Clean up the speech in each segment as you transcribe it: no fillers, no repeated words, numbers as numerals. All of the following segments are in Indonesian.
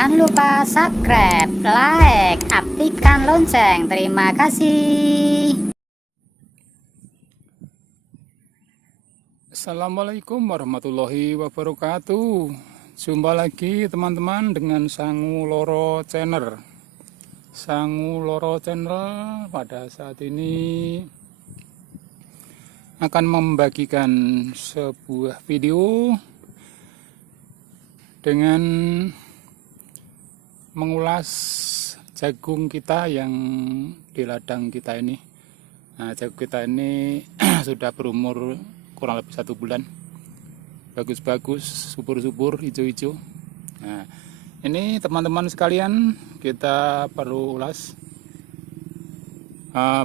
Jangan lupa subscribe, like, aktifkan lonceng. Terima kasih. Assalamualaikum warahmatullahi wabarakatuh. Jumpa lagi teman-teman dengan Sangu Loro Channel. Sangu Loro Channel pada saat ini akan membagikan sebuah video dengan mengulas jagung kita yang di ladang kita ini. Nah, jagung kita ini sudah berumur kurang lebih 1 bulan. Bagus-bagus, subur-subur, hijau-hijau. Nah, ini teman-teman sekalian, kita perlu ulas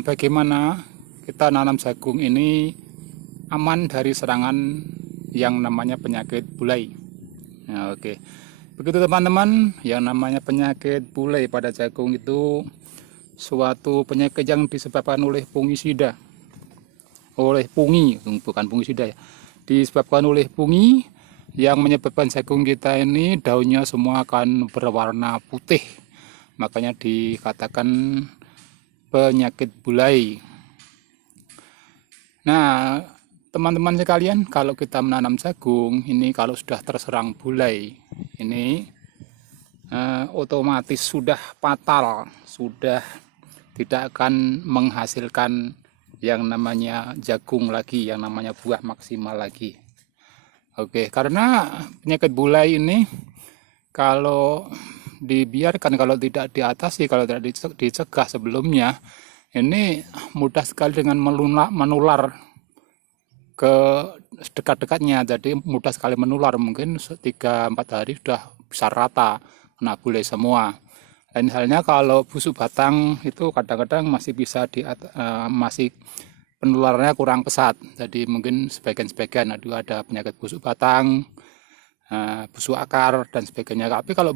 bagaimana kita nanam jagung ini aman dari serangan yang namanya penyakit bulai. Nah, oke. Begitu teman-teman, yang namanya penyakit bulai pada jagung itu suatu penyakit yang disebabkan oleh fungisida. Oleh fungi, bukan fungisida ya. Disebabkan oleh fungi yang menyebabkan jagung kita ini daunnya semua akan berwarna putih. Makanya dikatakan penyakit bulai. Nah, teman-teman sekalian, kalau kita menanam jagung ini kalau sudah terserang bulai ini otomatis sudah fatal, sudah tidak akan menghasilkan yang namanya jagung lagi, yang namanya buah maksimal lagi. Oke, karena penyakit bulai ini kalau dibiarkan, kalau tidak diatasi, kalau tidak dicegah sebelumnya, ini mudah sekali dengan menular ke dekat-dekatnya, jadi mudah sekali menular. Mungkin 3-4 hari sudah bisa rata kena bulai semua. Lain halnya kalau busuk batang itu kadang-kadang masih bisa masih penularannya kurang pesat, jadi mungkin sebagian-sebagian ada penyakit busuk batang, busuk akar dan sebagainya. Tapi kalau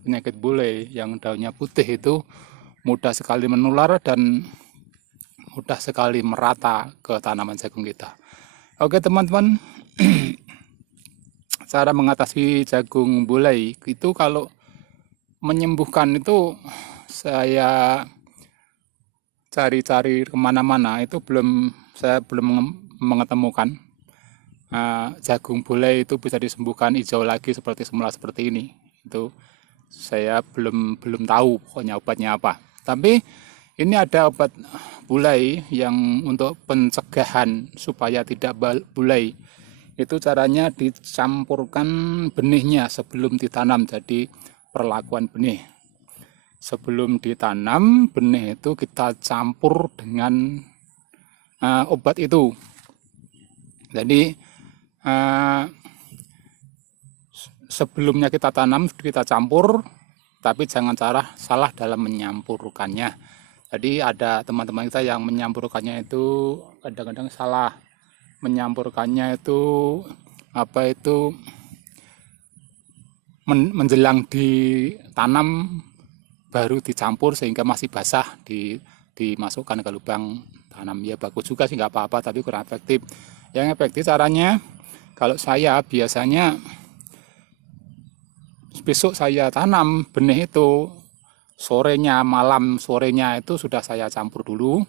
penyakit bulai yang daunnya putih itu mudah sekali menular dan mudah sekali merata ke tanaman jagung kita. Oke teman-teman, cara mengatasi jagung bulai itu kalau menyembuhkan itu saya cari-cari kemana-mana itu saya belum mengetemukan jagung bulai itu bisa disembuhkan hijau lagi seperti semula seperti ini. Itu saya belum tahu pokoknya obatnya apa. Tapi ini ada obat bulai yang untuk pencegahan supaya tidak bulai. Itu caranya dicampurkan benihnya sebelum ditanam. Jadi perlakuan benih. Sebelum ditanam, benih itu kita campur dengan obat itu. Jadi sebelumnya kita tanam, kita campur, tapi jangan salah dalam menyampurkannya. Jadi ada teman-teman kita yang menyampurkannya itu kadang-kadang salah. Menyampurkannya itu menjelang ditanam baru dicampur sehingga masih basah dimasukkan ke lubang tanam. Ya bagus juga sih, nggak apa-apa, tapi kurang efektif. Yang efektif caranya, kalau saya biasanya besok saya tanam benih itu malam sorenya itu sudah saya campur dulu,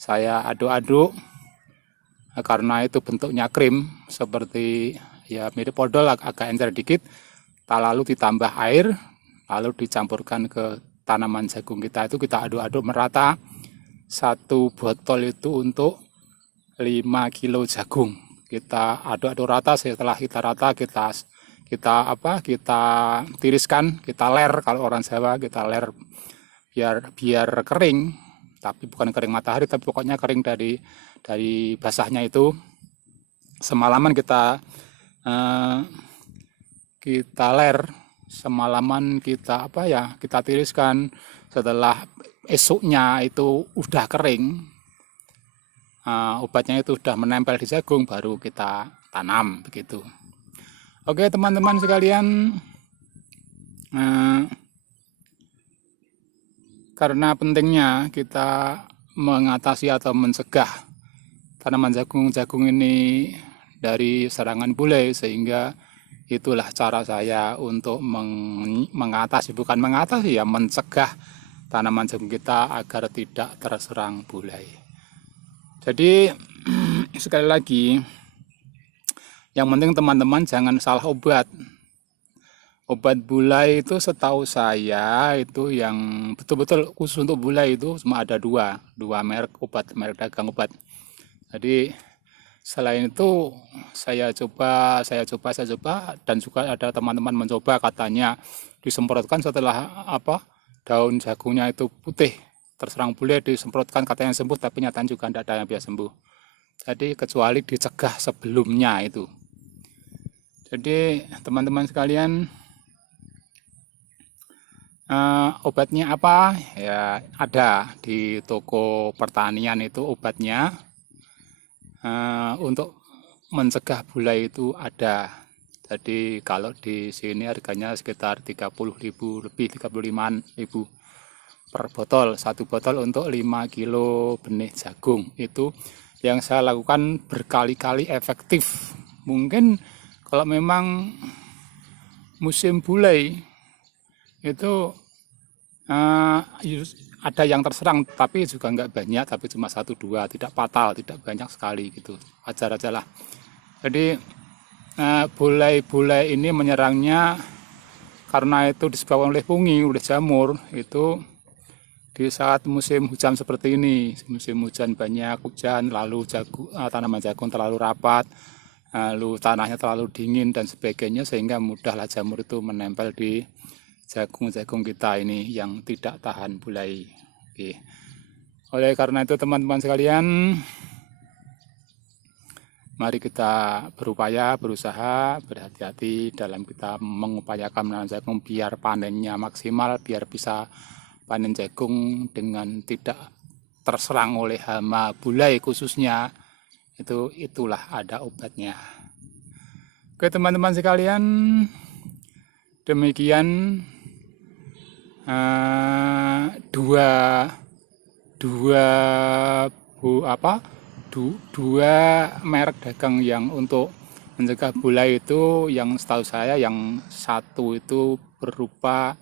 saya aduk-aduk karena itu bentuknya krim seperti ya mirip odol, agak encer dikit, lalu ditambah air, lalu dicampurkan ke tanaman jagung kita. Itu kita aduk-aduk merata. 1 botol itu untuk 5 kilo jagung. Kita aduk-aduk rata. Setelah kita rata, kita tiriskan, kita ler, kalau orang Jawa kita ler biar kering, tapi bukan kering matahari, tapi pokoknya kering dari basahnya itu. Semalaman kita ler, semalaman kita tiriskan. Setelah esoknya itu udah kering, obatnya itu sudah menempel di jagung, baru kita tanam begitu. Oke teman-teman sekalian, karena pentingnya kita mengatasi atau mencegah tanaman jagung ini dari serangan bulai, sehingga itulah cara saya untuk mengatasi, bukan mengatasi ya, mencegah tanaman jagung kita agar tidak terserang bulai. Jadi sekali lagi, yang penting teman-teman jangan salah obat. Obat bulai itu setahu saya itu yang betul-betul khusus untuk bulai itu cuma ada dua merek obat, merek dagang obat. Jadi selain itu saya coba dan juga ada teman-teman mencoba, katanya disemprotkan setelah daun jagungnya itu putih terserang bulai, disemprotkan katanya sembuh, tapi nyatanya juga tidak ada yang bisa sembuh. Jadi kecuali dicegah sebelumnya itu. Jadi teman-teman sekalian, obatnya apa ya, ada di toko pertanian itu obatnya. Untuk mencegah bulai itu ada. Jadi kalau di sini harganya sekitar 30.000 lebih, 35.000 per botol, satu botol untuk 5 kilo benih jagung. Itu yang saya lakukan berkali-kali, efektif. Mungkin kalau memang musim bulai itu ada yang terserang, tapi juga nggak banyak, tapi cuma 1-2, tidak fatal, tidak banyak sekali gitu, wajar aja lah. Jadi bulai ini menyerangnya karena itu disebabkan oleh fungi, oleh jamur. Itu di saat musim hujan seperti ini, musim hujan banyak hujan, lalu tanaman jagung terlalu rapat, lalu tanahnya terlalu dingin dan sebagainya, sehingga mudahlah jamur itu menempel di jagung kita ini yang tidak tahan bulai. Oke. Oleh karena itu teman-teman sekalian, mari kita berusaha berhati-hati dalam kita mengupayakan menanam jagung biar panennya maksimal, biar bisa panen jagung dengan tidak terserang oleh hama bulai khususnya. Itulah ada obatnya. Oke teman-teman sekalian, demikian dua merek dagang yang untuk mencegah bulai itu. Yang setahu saya yang satu itu berupa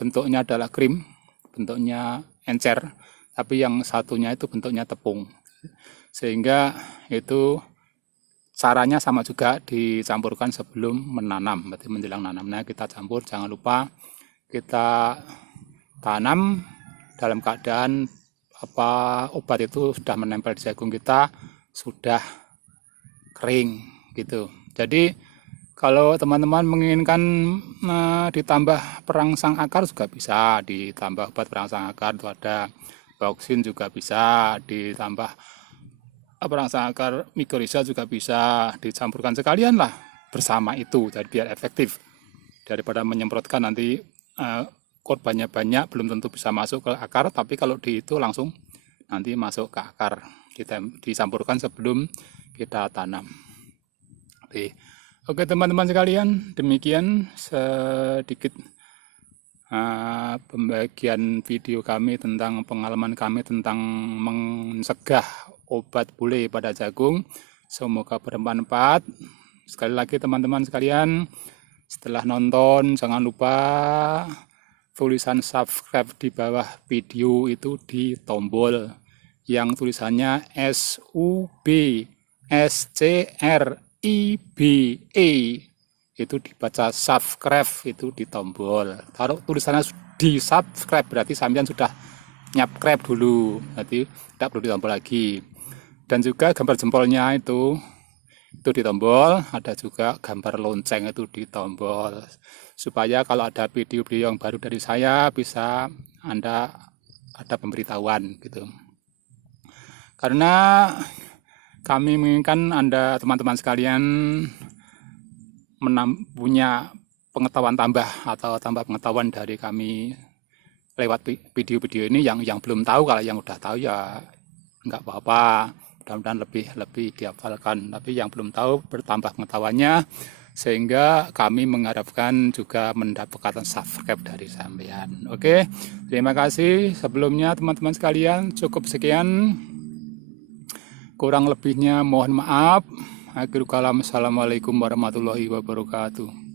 bentuknya adalah krim, bentuknya encer, tapi yang satunya itu bentuknya tepung, sehingga itu caranya sama juga, dicampurkan sebelum menanam, berarti menjelang nanamnya kita campur. Jangan lupa kita tanam dalam keadaan obat itu sudah menempel di jagung kita, sudah kering gitu. Jadi kalau teman-teman menginginkan ditambah perangsang akar juga bisa, ditambah obat perangsang akar itu ada, bauksin juga bisa, ditambah perangsang akar mikorhiza juga bisa, dicampurkan sekalian lah bersama itu, jadi biar efektif, daripada menyemprotkan nanti korbannya banyak, belum tentu bisa masuk ke akar, tapi kalau itu langsung nanti masuk ke akar, dicampurkan sebelum kita tanam. Oke teman-teman sekalian, demikian sedikit pembagian video kami tentang pengalaman kami tentang mencegah obat bulai pada jagung. Semoga bermanfaat. Sekali lagi teman-teman sekalian, setelah nonton jangan lupa tulisan subscribe di bawah video itu di tombol yang tulisannya SUBSCRIBE, itu dibaca subscribe, itu di tombol. Kalau tulisannya di subscribe berarti sampean sudah nyabscribe dulu, berarti tidak perlu ditombol lagi. Dan juga gambar jempolnya itu di tombol, ada juga gambar lonceng itu di tombol, supaya kalau ada video-video yang baru dari saya bisa Anda ada pemberitahuan gitu. Karena kami menginginkan Anda teman-teman sekalian punya pengetahuan tambah atau tambah pengetahuan dari kami lewat video-video ini. Yang belum tahu, kalau yang udah tahu ya nggak apa-apa, mudah-mudahan lebih dihafalkan. Tapi yang belum tahu bertambah pengetahuannya, sehingga kami mengharapkan juga mendapatkan subscribe dari sampean. Oke, terima kasih sebelumnya teman-teman sekalian. Cukup sekian, kurang lebihnya mohon maaf. Akhirul kalam, assalamualaikum warahmatullahi wabarakatuh.